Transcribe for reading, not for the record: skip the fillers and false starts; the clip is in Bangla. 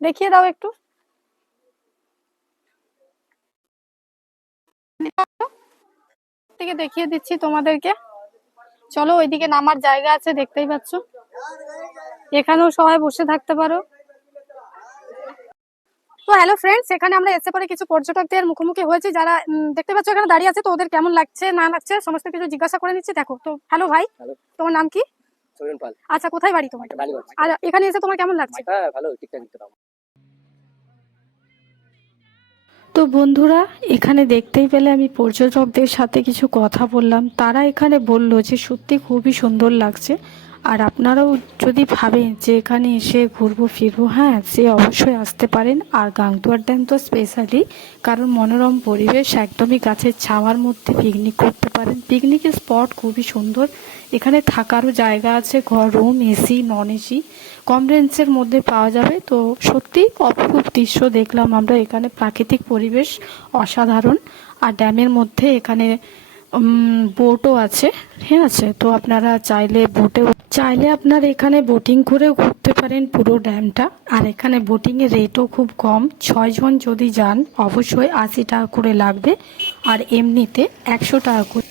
দেখিয়ে দাও একটু। থেকে দেখিয়ে দিচ্ছি তোমাদেরকে। চলো, ওইদিকে নামার জায়গা আছে, দেখতেই পাচ্ছ। এখানেও সবাই বসে থাকতে পারো। তো হ্যালো ফ্রেন্ডস, এখানে আমরা এসে পরে কিছু পর্যটকদের মুখোমুখি হয়েছি, যারা দেখতে পাচ্ছ এখানে দাঁড়িয়ে আছে। তো ওদের কেমন লাগছে না লাগছে সমস্ত কিছু জিজ্ঞাসা করে নিচ্ছি। দেখো তো। হ্যালো ভাই, তোমার নাম কি? আচ্ছা, কোথায় বাড়ি তোমার? আর এখানে এসে তোমার কেমন লাগছে? ভালো, ঠিকঠাক। তো বন্ধুরা, এখানে দেখতেই পেলে আমি পর্যটকদের সাথে কিছু কথা বললাম। তারা এখানে বলল যে সত্যি খুবই সুন্দর লাগছে। আর আপনারাও যদি ভাবেন যে এখানে এসে ঘুরবো ফিরবো, হ্যাঁ, সে অবশ্যই আসতে পারেন। আর গাংদুয়ার ড্যাম তো স্পেশালি, কারণ মনোরম পরিবেশ, একদমই গাছের ছাওয়ার মধ্যে পিকনিক করতে পারেন। পিকনিকের স্পট খুবই সুন্দর। এখানে থাকারও জায়গা আছে, ঘর, রুম, এসি, নন এসি কম রেঞ্জের মধ্যে পাওয়া যাবে। তো সত্যি অপরূপ দৃশ্য দেখলাম আমরা এখানে। প্রাকৃতিক পরিবেশ অসাধারণ। আর ড্যামের মধ্যে এখানে বোটও আছে, ঠিক আছে। তো আপনারা চাইলে আপনারা এখানে বোটিং করেও ঘুরতে পারেন পুরো ড্যামটা। আর এখানে বোটিংয়ের রেটও খুব কম। 6 জন যদি যান অবশ্যই 80 টাকা করে লাগবে, আর এমনিতে 100 টাকা করে।